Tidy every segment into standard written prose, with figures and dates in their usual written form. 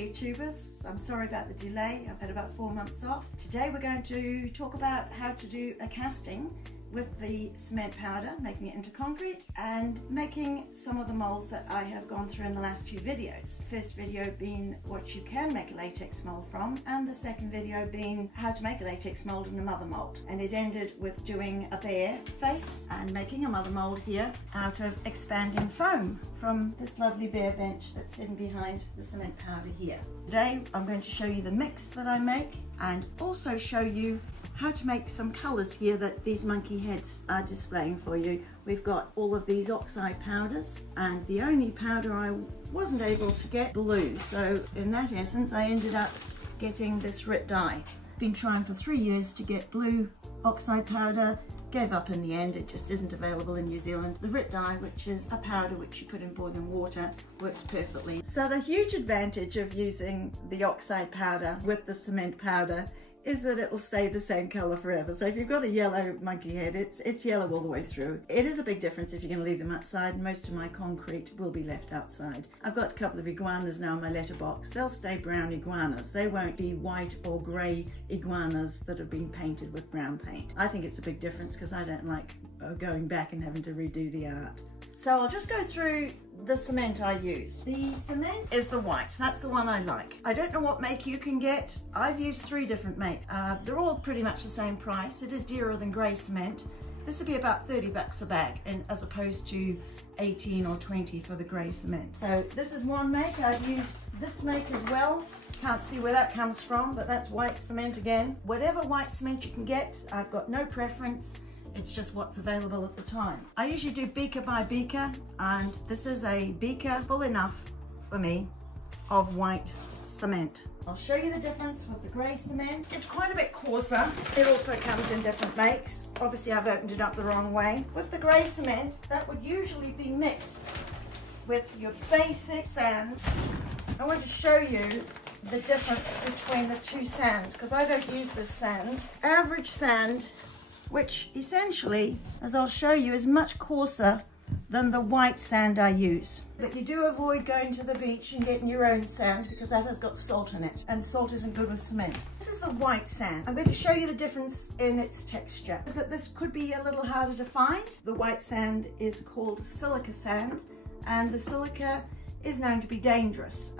YouTubers. I'm sorry about the delay. I've had about 4 months off. Today we're going to talk about how to do a casting with the cement powder, making it into concrete, and making some of the molds that I have gone through in the last 2 videos. First video being what you can make a latex mold from, and the second video being how to make a latex mold and a mother mold. And it ended with doing a bear face and making a mother mold here out of expanding foam from this lovely bear bench that's hidden behind the cement powder here. Today I'm going to show you the mix that I make and also show you how to make some colours here that these monkey heads are displaying for you. We've got all of these oxide powders, and the only powder I wasn't able to get blue, so in that essence I ended up getting this RIT dye. Been trying for 3 years to get blue oxide powder, gave up in the end. It just isn't available in New Zealand. The RIT dye, which is a powder which you put in boiling water, works perfectly. So the huge advantage of using the oxide powder with the cement powder is that it will stay the same colour forever. So if you've got a yellow monkey head, it's yellow all the way through. It is a big difference if you're going to leave them outside. Most of my concrete will be left outside. I've got a couple of iguanas now in my letterbox. They'll stay brown iguanas. They won't be white or grey iguanas that have been painted with brown paint. I think it's a big difference because I don't like going back and having to redo the art. So I'll just go through the cement I use. The cement is the white. That's the one I like. I don't know what make you can get. I've used 3 different makes. They're all pretty much the same price. It is dearer than grey cement. This would be about 30 bucks a bag, and as opposed to 18 or 20 for the grey cement. So this is one make. I've used this make as well. Can't see where that comes from, but that's white cement again. Whatever white cement you can get, I've got no preference. It's just what's available at the time. I usually do beaker by beaker, and this is a beaker full enough for me of white cement. I'll show you the difference with the grey cement. It's quite a bit coarser. It also comes in different makes. Obviously I've opened it up the wrong way. With the grey cement, that would usually be mixed with your basic sand. I want to show you the difference between the 2 sands, because I don't use this sand. Average sand, which essentially, as I'll show you, is much coarser than the white sand I use. But you do avoid going to the beach and getting your own sand, because that has got salt in it, and salt isn't good with cement. This is the white sand. I'm going to show you the difference in its texture. Is that this could be a little harder to find. The white sand is called silica sand, and the silica is known to be dangerous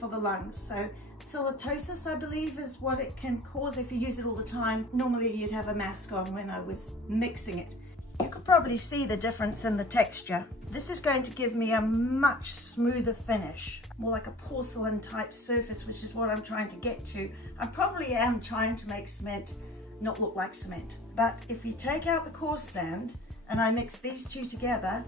for the lungs. So Halitosis, I believe, is what it can cause if you use it all the time. Normally you'd have a mask on when I was mixing it. You could probably see the difference in the texture. This is going to give me a much smoother finish, more like a porcelain type surface, which is what I'm trying to get to. I probably am trying to make cement not look like cement. But if you take out the coarse sand and I mix these 2 together,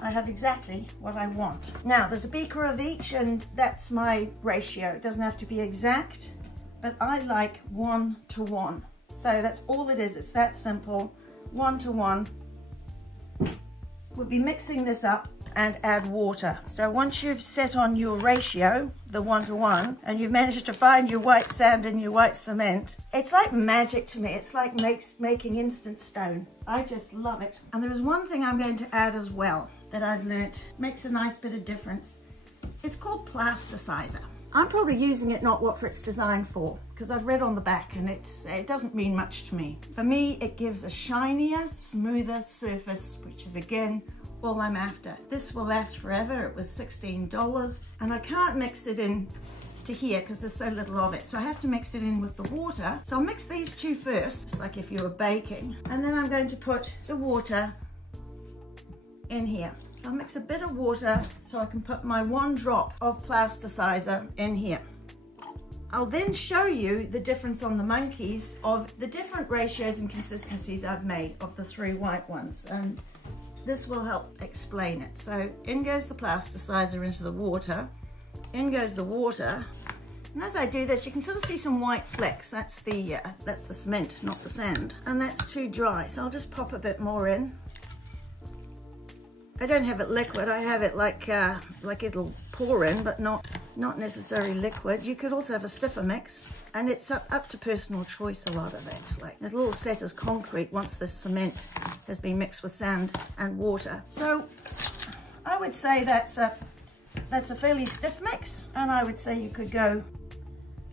I have exactly what I want. Now there's a beaker of each, and that's my ratio. It doesn't have to be exact, but I like 1 to 1. So that's all it is. It's that simple. 1 to 1. We'll be mixing this up and add water. So once you've set on your ratio, the 1 to 1, and you've managed to find your white sand and your white cement, it's like magic to me. It's like making instant stone. I just love it. And there is one thing I'm going to add as well that I've learnt makes a nice bit of difference. It's called plasticizer. I'm probably using it not what for it's designed for, because I've read on the back and it doesn't mean much to me. For me, it gives a shinier, smoother surface, which is again all I'm after. This will last forever. It was $16, and I can't mix it in to here because there's so little of it, so I have to mix it in with the water. So I'll mix these 2 first, just like if you were baking, and then I'm going to put the water in here. So I'll mix a bit of water so I can put my 1 drop of plasticizer in here. I'll then show you the difference on the monkeys of the different ratios and consistencies I've made of the 3 white ones, and this will help explain it. So in goes the plasticizer into the water, in goes the water, and as I do this you can sort of see some white flecks. That's the cement, not the sand, and that's too dry, so I'll just pop a bit more in. I don't have it liquid, I have it like it'll pour in, but not necessarily liquid. You could also have a stiffer mix, and it's up to personal choice, a lot of it. Like it'll all set as concrete once the cement has been mixed with sand and water. So I would say that's a that's a fairly stiff mix, and I would say you could go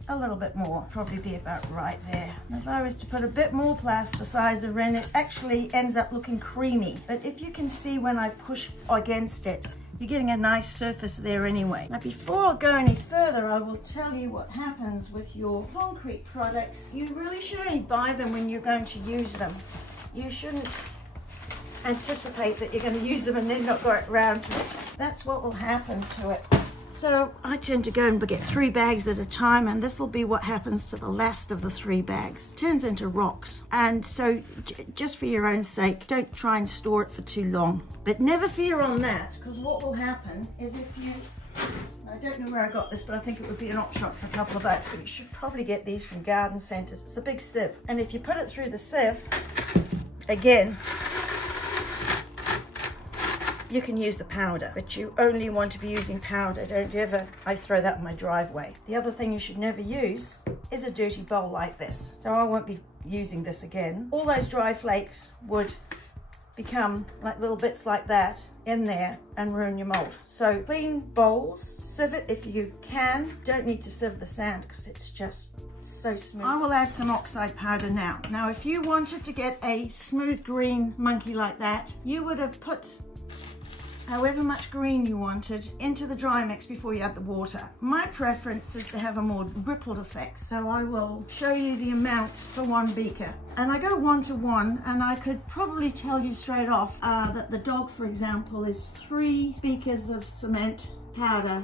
a little bit more, probably be about right there. And if I was to put a bit more plasticizer in, it actually ends up looking creamy. But if you can see when I push against it, you're getting a nice surface there anyway. Now before I go any further, I will tell you what happens with your concrete products. You really should only buy them when you're going to use them. You shouldn't anticipate that you're going to use them and then not go around to it. That's what will happen to it. So I tend to go and get 3 bags at a time, and this will be what happens to the last of the 3 bags. It turns into rocks. And so just for your own sake, don't try and store it for too long. But never fear on that, because what will happen is if you, I don't know where I got this, but I think it would be an op shop for a couple of bucks, but you should probably get these from garden centres. It's a big sieve. And if you put it through the sieve, again, you can use the powder, but you only want to be using powder. Don't ever, I throw that in my driveway. The other thing you should never use is a dirty bowl like this. So I won't be using this again. All those dry flakes would become like little bits like that in there and ruin your mold. So clean bowls, sieve it if you can. Don't need to sieve the sand because it's just so smooth. I will add some oxide powder now. Now if you wanted to get a smooth green monkey like that, you would have put however much green you wanted into the dry mix before you add the water. My preference is to have a more rippled effect, so I will show you the amount for 1 beaker. And I go 1 to 1, and I could probably tell you straight off that the dog, for example, is 3 beakers of cement powder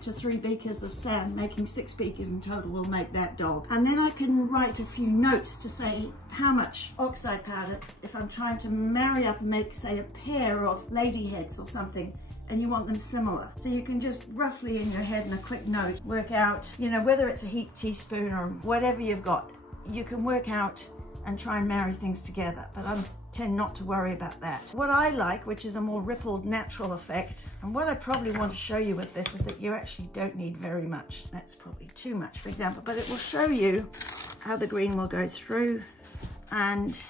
to 3 beakers of sand, making 6 beakers in total will make that dog. And then I can write a few notes to say how much oxide powder, if I'm trying to marry up and make, say, a pair of lady heads or something, and you want them similar. So you can just roughly in your head in a quick note work out, you know, whether it's a heaped teaspoon or whatever you've got, you can work out and try and marry things together. But I tend not to worry about that. What I like, which is a more rippled natural effect, and what I probably want to show you with this is that you actually don't need very much. That's probably too much, for example, but it will show you how the green will go through, and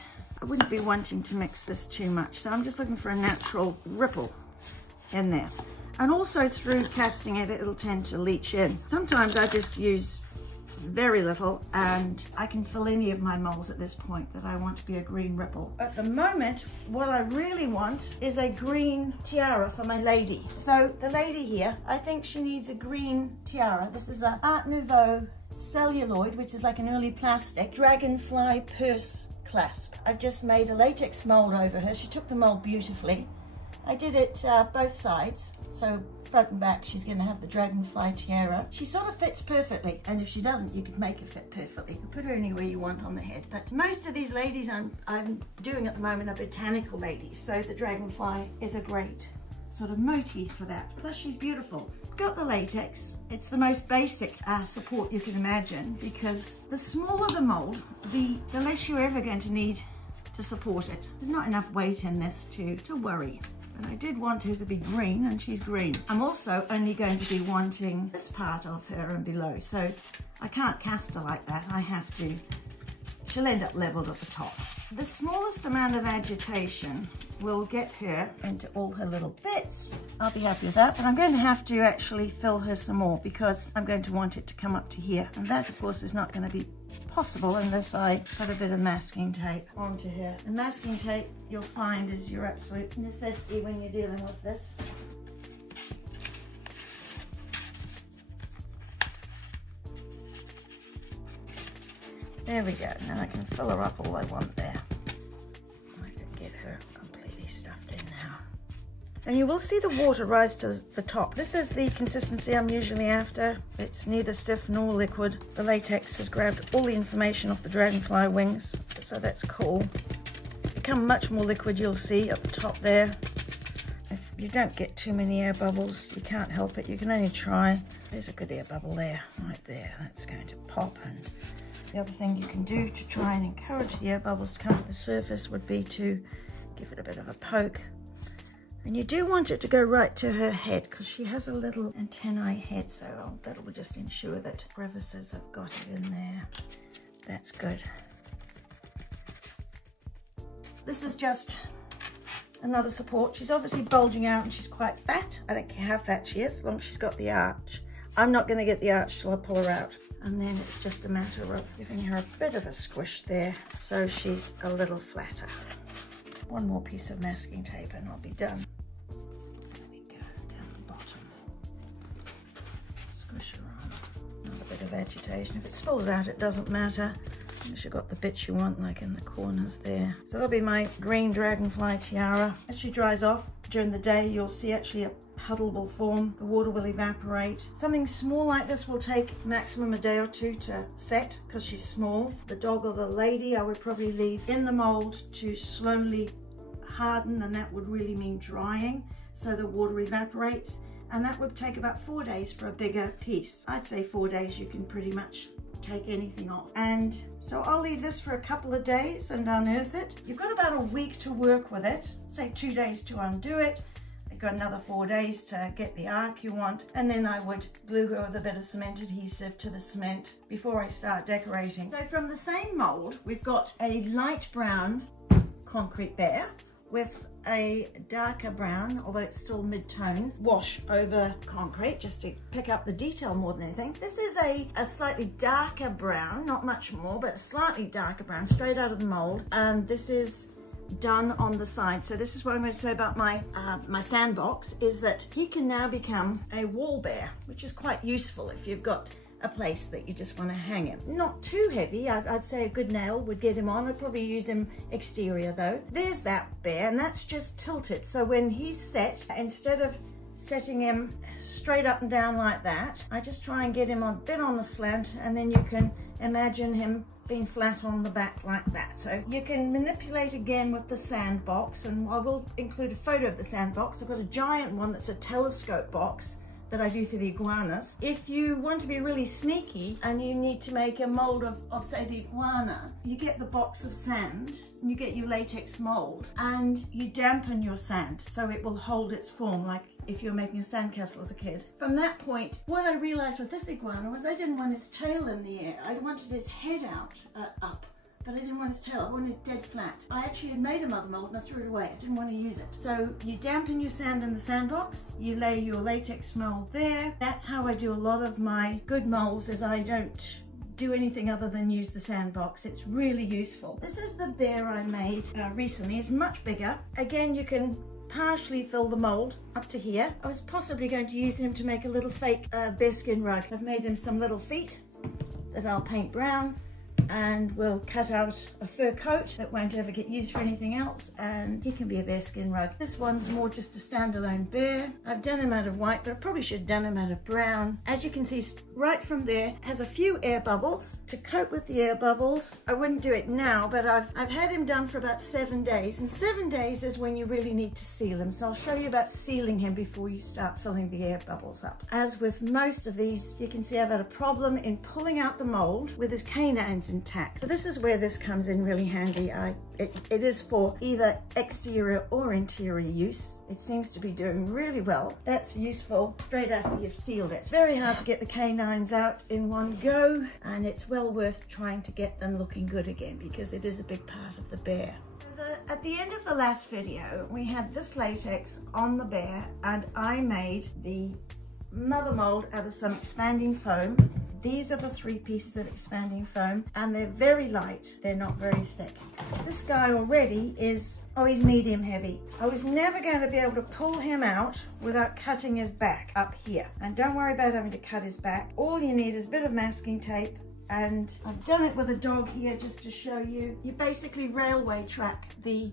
I wouldn't be wanting to mix this too much. So I'm just looking for a natural ripple in there. And also through casting it, it'll tend to leach in. Sometimes I just use very little, and I can fill any of my molds at this point that I want to be a green ripple. At the moment, what I really want is a green tiara for my lady. So the lady here, I think she needs a green tiara. This is a Art Nouveau celluloid, which is like an early plastic dragonfly purse clasp. I've just made a latex mold over her. She took the mold beautifully. I did it both sides, so front and back she's going to have the dragonfly tiara. She sort of fits perfectly, and if she doesn't, you could make her fit perfectly. You can put her anywhere you want on the head. But most of these ladies I'm doing at the moment are botanical ladies, so the dragonfly is a great sort of motif for that. Plus she's beautiful. Got the latex. It's the most basic support you can imagine, because the smaller the mold, the less you're ever going to need to support it. There's not enough weight in this to worry. And I did want her to be green, and she's green. I'm also only going to be wanting this part of her and below, so I can't cast her like that. I have to, she'll end up leveled at the top. The smallest amount of agitation will get her into all her little bits. I'll be happy with that, but I'm going to have to actually fill her some more, because I'm going to want it to come up to here. And that, of course, is not going to be possible unless I put a bit of masking tape onto her. And masking tape, you'll find, is your absolute necessity when you're dealing with this. There we go. Now I can fill her up all I want there. I can get her completely stuffed in now. And you will see the water rise to the top. This is the consistency I'm usually after. It's neither stiff nor liquid. The latex has grabbed all the information off the dragonfly wings, so that's cool. Become much more liquid, you'll see up the top there. If you don't get too many air bubbles, you can't help it. You can only try. There's a good air bubble there, right there. That's going to pop. And the other thing you can do to try and encourage the air bubbles to come to the surface would be to give it a bit of a poke. And you do want it to go right to her head, because she has a little antennae head, so that will just ensure that crevices have got it in there. That's good. This is just another support. She's obviously bulging out and she's quite fat. I don't care how fat she is, as long as she's got the arch. I'm not going to get the arch till I pull her out. And then it's just a matter of giving her a bit of a squish there so she's a little flatter. One more piece of masking tape and I'll be done. There we go, down the bottom. Squish her on. Another bit of agitation. If it spills out, it doesn't matter. Unless you've got the bits you want, like in the corners there. So that'll be my green dragonfly tiara. As she dries off during the day, you'll see actually a puddle will form. The water will evaporate. Something small like this will take maximum a day or two to set because she's small. The dog or the lady I would probably leave in the mold to slowly harden, and that would really mean drying so the water evaporates, and that would take about 4 days for a bigger piece. I'd say 4 days you can pretty much take anything off. And so I'll leave this for a couple of days and unearth it. You've got about a week to work with it, say 2 days to undo it. You've got another 4 days to get the arc you want, and then I would glue her with a bit of cement adhesive to the cement before I start decorating. So from the same mold, we've got a light brown concrete bear with a darker brown, although it's still mid-tone, wash over concrete just to pick up the detail more than anything. This is a slightly darker brown, not much more, but a slightly darker brown, straight out of the mold. And this is done on the side. So this is what I'm going to say about my sandbox, is that he can now become a wall bear, which is quite useful if you've got a place that you just want to hang him. Not too heavy. I'd say a good nail would get him on. I'd probably use him exterior though. There's that bear, and that's just tilted. So when he's set, instead of setting him straight up and down like that, I just try and get him a bit on the slant, and then you can imagine him being flat on the back like that. So you can manipulate again with the sandbox, and I will include a photo of the sandbox. I've got a giant one that's a telescope box that I do for the iguanas. If you want to be really sneaky and you need to make a mold of say the iguana, you get the box of sand and you get your latex mold and you dampen your sand so it will hold its form, like if you're making a sandcastle as a kid. From that point, what I realized with this iguana was I didn't want his tail in the air. I wanted his head out, up. But I didn't want his tail, I wanted it dead flat. I actually had made a mother mold and I threw it away. I didn't want to use it. So you dampen your sand in the sandbox, you lay your latex mold there. That's how I do a lot of my good molds, is I don't do anything other than use the sandbox. It's really useful. This is the bear I made recently. It's much bigger. Again, you can partially fill the mold up to here. I was possibly going to use him to make a little fake bearskin rug. I've made him some little feet that I'll paint brown, and we'll cut out a fur coat that won't ever get used for anything else, and he can be a bearskin rug. This one's more just a standalone bear. I've done him out of white, but I probably should have done him out of brown. As you can see, right from there, has a few air bubbles. To cope with the air bubbles, I wouldn't do it now, but I've had him done for about 7 days, and 7 days is when you really need to seal him. So I'll show you about sealing him before you start filling the air bubbles up. As with most of these, you can see I've had a problem in pulling out the mold with his canines intact. So this is where this comes in really handy. It is for either exterior or interior use. It seems to be doing really well. That's useful straight after you've sealed it. Very hard to get the canines out in one go, and it's well worth trying to get them looking good again because it is a big part of the bear. At the end of the last video, we had this latex on the bear, and I made the mother mold out of some expanding foam. These are the 3 pieces of expanding foam, and they're very light. They're not very thick. This guy already is, he's medium heavy. I was never going to be able to pull him out without cutting his back up here. And don't worry about having to cut his back. All you need is a bit of masking tape, and I've done it with a dog here just to show you. You basically railway track the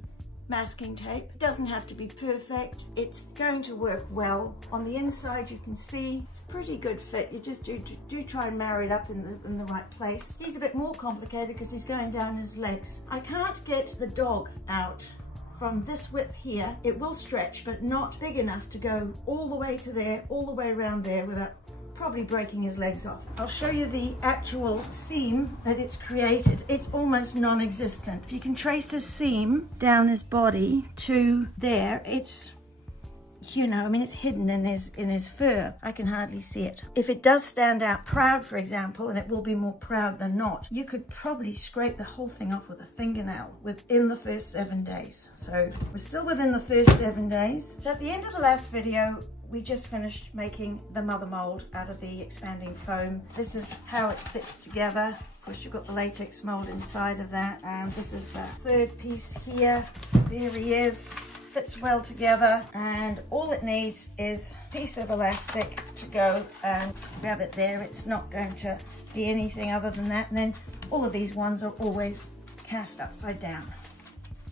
masking tape. It doesn't have to be perfect. It's going to work well. On the inside you can see it's a pretty good fit. You just do try and marry it up in the right place. He's a bit more complicated because he's going down his legs. I can't get the dog out from this width here. It will stretch, but not big enough to go all the way to there, all the way around there without probably breaking his legs off. I'll show you the actual seam that it's created. It's almost non-existent. If you can trace a seam down his body to there, it's you know, I mean, it's hidden in his fur. I can hardly see it. If it does stand out proud, for example, and it will be more proud than not, you could probably scrape the whole thing off with a fingernail within the first 7 days. So we're still within the first 7 days. So at the end of the last video, we just finished making the mother mold out of the expanding foam. This is how it fits together. Of course, you've got the latex mold inside of that. And this is the third piece here. There he is. Fits well together, and all it needs is a piece of elastic to go and grab it there. It's not going to be anything other than that. And then all of these ones are always cast upside down.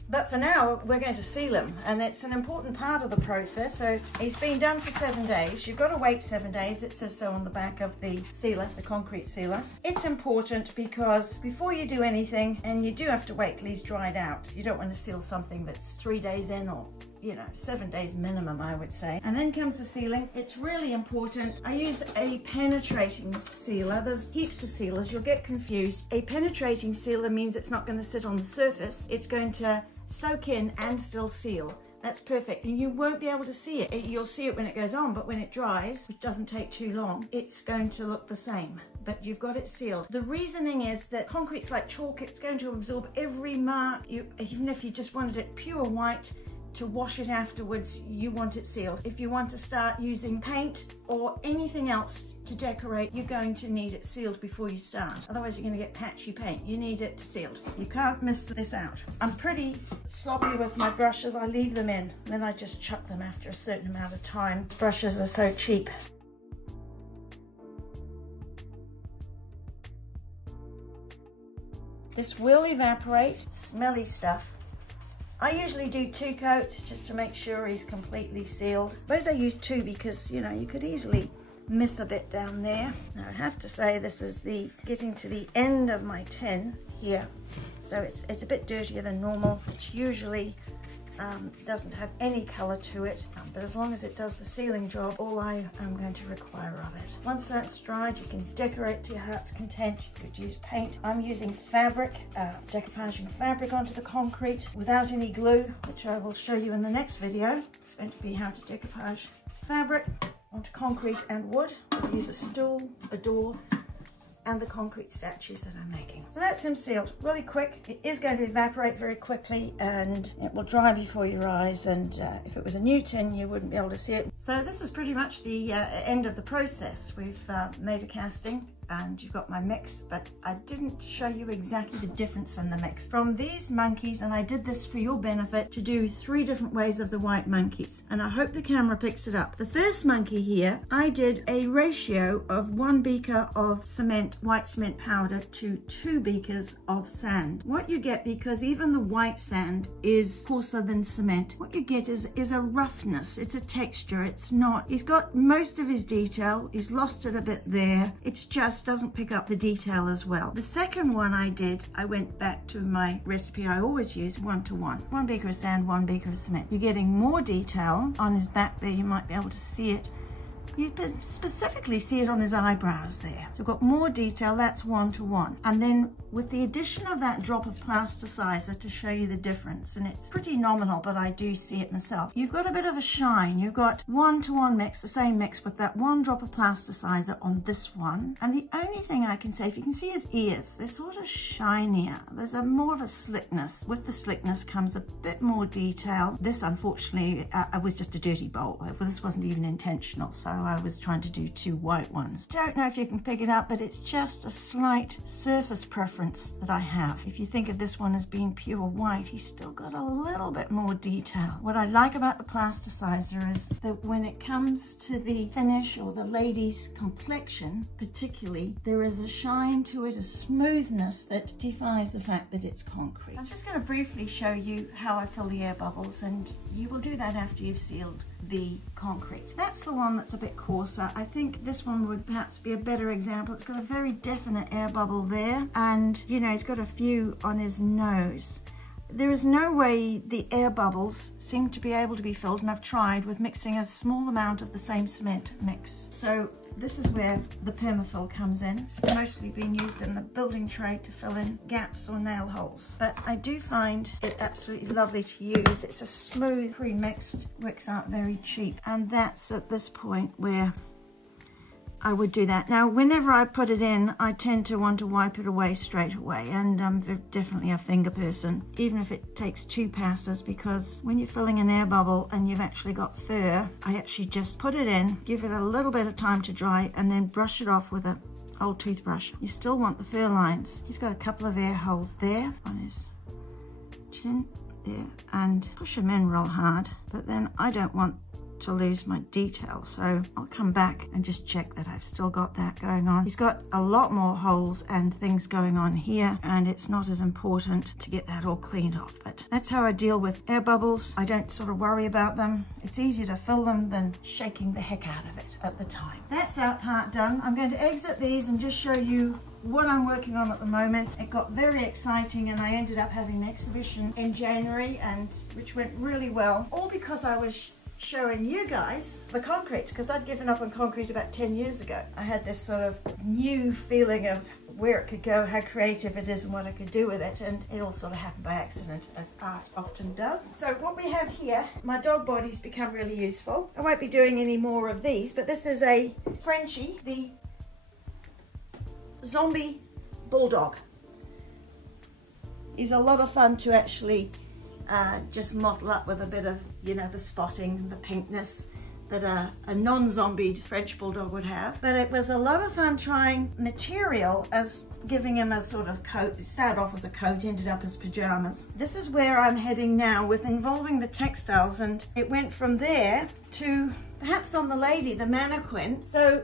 But for now, we're going to seal him, and it's an important part of the process. So he's been done for 7 days. You've got to wait 7 days. It says so on the back of the sealer, the concrete sealer. It's important because before you do anything, and you do have to wait till he's dried out, you don't want to seal something that's 3 days in, or 7 days minimum, I would say. And then comes the sealing. It's really important. I use a penetrating sealer. There's heaps of sealers. You'll get confused. A penetrating sealer means it's not going to sit on the surface. It's going to soak in and still seal. That's perfect, and you won't be able to see it. You'll see it when it goes on, but when it dries, which doesn't take too long, it's going to look the same. But you've got it sealed. The reasoning is that concrete's like chalk. It's going to absorb every mark. Even if you just wanted it pure white, to wash it afterwards, you want it sealed. If you want to start using paint or anything else to decorate, you're going to need it sealed before you start. Otherwise, you're going to get patchy paint. You need it sealed. You can't miss this out. I'm pretty sloppy with my brushes. I leave them in, then I just chuck them after a certain amount of time. Brushes are so cheap. This will evaporate. Smelly stuff. I usually do 2 coats just to make sure he's completely sealed. Suppose I use 2 because, you could easily miss a bit down there. Now I have to say this is getting to the end of my tin here. So it's a bit dirtier than normal. It's usually doesn't have any color to it, but as long as it does the sealing job, all I am going to require of it. Once that's dried, you can decorate to your heart's content. You could use paint. I'm using fabric, decoupaging fabric onto the concrete without any glue, which I will show you in the next video. It's going to be how to decoupage fabric onto concrete and wood. I'll use a stool, a door, and the concrete statues that I'm making. So that's him sealed really quick. It is going to evaporate very quickly, and it will dry before your eyes, and if it was a new tin, you wouldn't be able to see it. So this is pretty much the end of the process. We've made a casting, and you've got my mix, but I didn't show you exactly the difference in the mix. From these monkeys, and I did this for your benefit, to do 3 different ways of the white monkeys, and I hope the camera picks it up. The first monkey here, I did a ratio of 1 beaker of cement, white cement powder, to 2 beakers of sand. What you get, because even the white sand is coarser than cement, what you get is a roughness, it's a texture, it's not, he's got most of his detail, he's lost it a bit there, it's just doesn't pick up the detail as well. The second one I did, I went back to my recipe I always use, 1 to 1. 1 beaker of sand, 1 beaker of cement. You're getting more detail on his back there. You might be able to see it. You can specifically see it on his eyebrows there. So we've got more detail, that's 1 to 1. And then with the addition of that drop of plasticizer to show you the difference, and it's pretty nominal, but I do see it myself. You've got a bit of a shine. You've got 1 to 1 mix, the same mix with that 1 drop of plasticizer on this one. And the only thing I can say, if you can see his ears, they're sort of shinier. There's more of a slickness. With the slickness comes a bit more detail. This, unfortunately, was just a dirty bowl. This wasn't even intentional, so I was trying to do 2 white ones. Don't know if you can pick it up, but it's just a slight surface preference that I have. If you think of this one as being pure white, he's still got a little bit more detail. What I like about the plasticizer is that when it comes to the finish, or the lady's complexion particularly, there is a shine to it, a smoothness that defies the fact that it's concrete. I'm just going to briefly show you how I fill the air bubbles, and you will do that after you've sealed the concrete. That's the one that's a bit coarser. I think this one would perhaps be a better example. It's got a very definite air bubble there, and he's got a few on his nose. there is no way the air bubbles seem to be able to be filled, and I've tried with mixing a small amount of the same cement mix. So this is where the permafill comes in. It's mostly been used in the building trade to fill in gaps or nail holes. But I do find it absolutely lovely to use. It's a smooth pre-mixed, works out very cheap. And that's at this point where I would do that. Now, whenever I put it in, I tend to want to wipe it away straight away, and I'm definitely a finger person, even if it takes 2 passes, because when you're filling an air bubble and you've actually got fur, I actually just put it in, give it a little bit of time to dry, and then brush it off with an old toothbrush. You still want the fur lines. He's got a couple of air holes there on his chin, there, and push him in real hard, but then I don't want to lose my detail, so I'll come back and just check that I've still got that going on. He's got a lot more holes and things going on here, and it's not as important to get that all cleaned off, but that's how I deal with air bubbles. I don't sort of worry about them. It's easier to fill them than shaking the heck out of it at the time. That's that part done. I'm going to exit these and just show you what I'm working on at the moment. It got very exciting, and I ended up having an exhibition in January, and which went really well, all because I was showing you guys the concrete, because I'd given up on concrete about 10 years ago. I had this sort of new feeling of where it could go, how creative it is, and what I could do with it, and it all sort of happened by accident, as art often does. So what we have here, my dog body's become really useful. I won't be doing any more of these, but this is a Frenchie, the zombie bulldog. He's a lot of fun to actually just mottle up with a bit of, you know, the spotting, the pinkness that a non-zombied French bulldog would have. But it was a lot of fun trying material as giving him a sort of coat. It started off as a coat, ended up as pajamas. This is where I'm heading now with involving the textiles, and it went from there to perhaps on the lady, the mannequin. So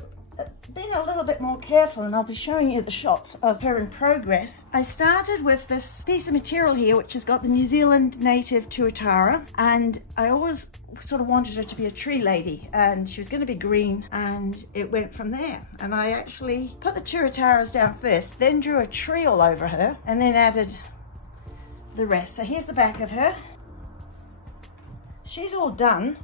being a little bit more careful, and I'll be showing you the shots of her in progress. I started with this piece of material here, which has got the New Zealand native tuatara, and I always sort of wanted her to be a tree lady, and she was going to be green, and it went from there. And I actually put the tuataras down first, then drew a tree all over her, and then added the rest. So here's the back of her. She's all done,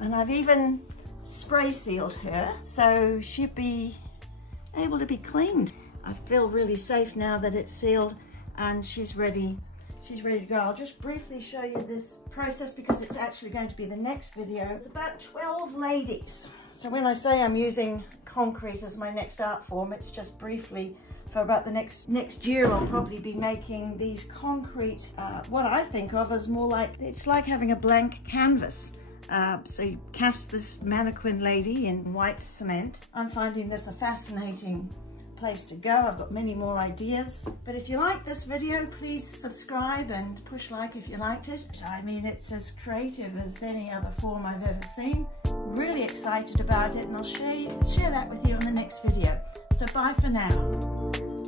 and I've even spray sealed her, so she'd be able to be cleaned. I feel really safe now that it's sealed and she's ready to go. I'll just briefly show you this process because it's actually going to be the next video. It's about 12 ladies. So when I say I'm using concrete as my next art form, it's just briefly for about the next year. I'll probably be making these concrete, what I think of as more like, it's like having a blank canvas. So you cast this mannequin lady in white cement. I'm finding this a fascinating place to go. I've got many more ideas. But if you like this video, please subscribe and push like if you liked it. I mean, it's as creative as any other form I've ever seen. Really excited about it, and I'll share that with you in the next video. So bye for now.